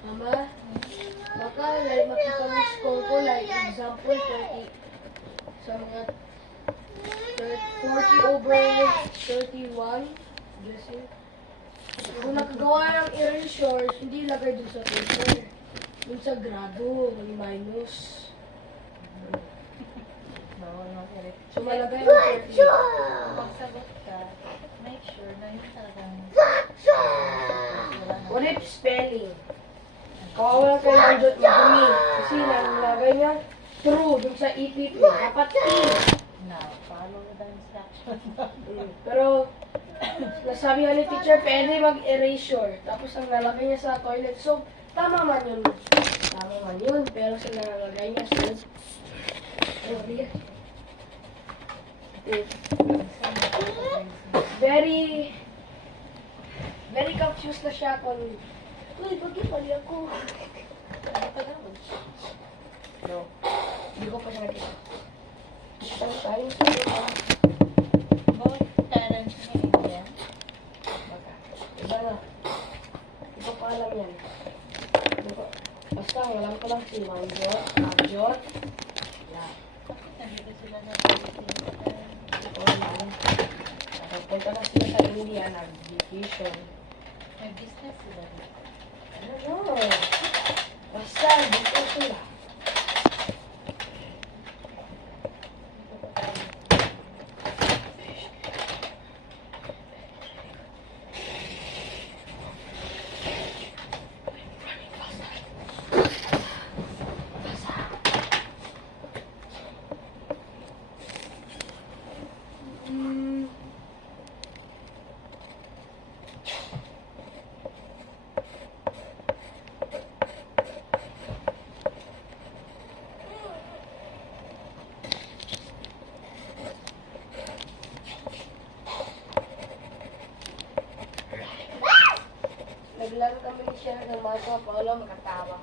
Mama, baka like makita mo score ko like example 30 sa mga 40 over 31. Guess it. Kung nakagawa ng erasures, hindi ilagay dun sa paper. Dun sa grado, may minus. So malagay ang 30. Pag sagot ka, make sure na yun talagang What if spelling? Kawawa kayo ng dot madumi. Kasi nalagay niya true dun sa EPP. Dapat T. na follow the instructions. Pero, nasabi nga ni teacher, pwede mag-erasure. Tapos ang nalagay niya sa toilet soap, tama man yun. Tama man yun. Pero sa nalagay niya sa very confused na siya kung uy, bagay pali ako. No. Hindi ko pa siya nakita. Sometimes, Both parents ni Indian. baka. Iba na. Hindi ko pa alam yan. Hindi ko. Basta, ang alam ko lang si Manjot, Abjot. Yeah. Nandito sila na Philippines. Oo lang. Nakapunta na sila sa India, nag-vacation. May business sila. I don't know. Basta, dito sila. Naglaro kami ni siya ng Marco Paulo, makatawa.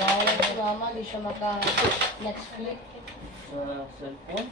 Wala si mama, di siya maka-Netflix. Sa cellphone?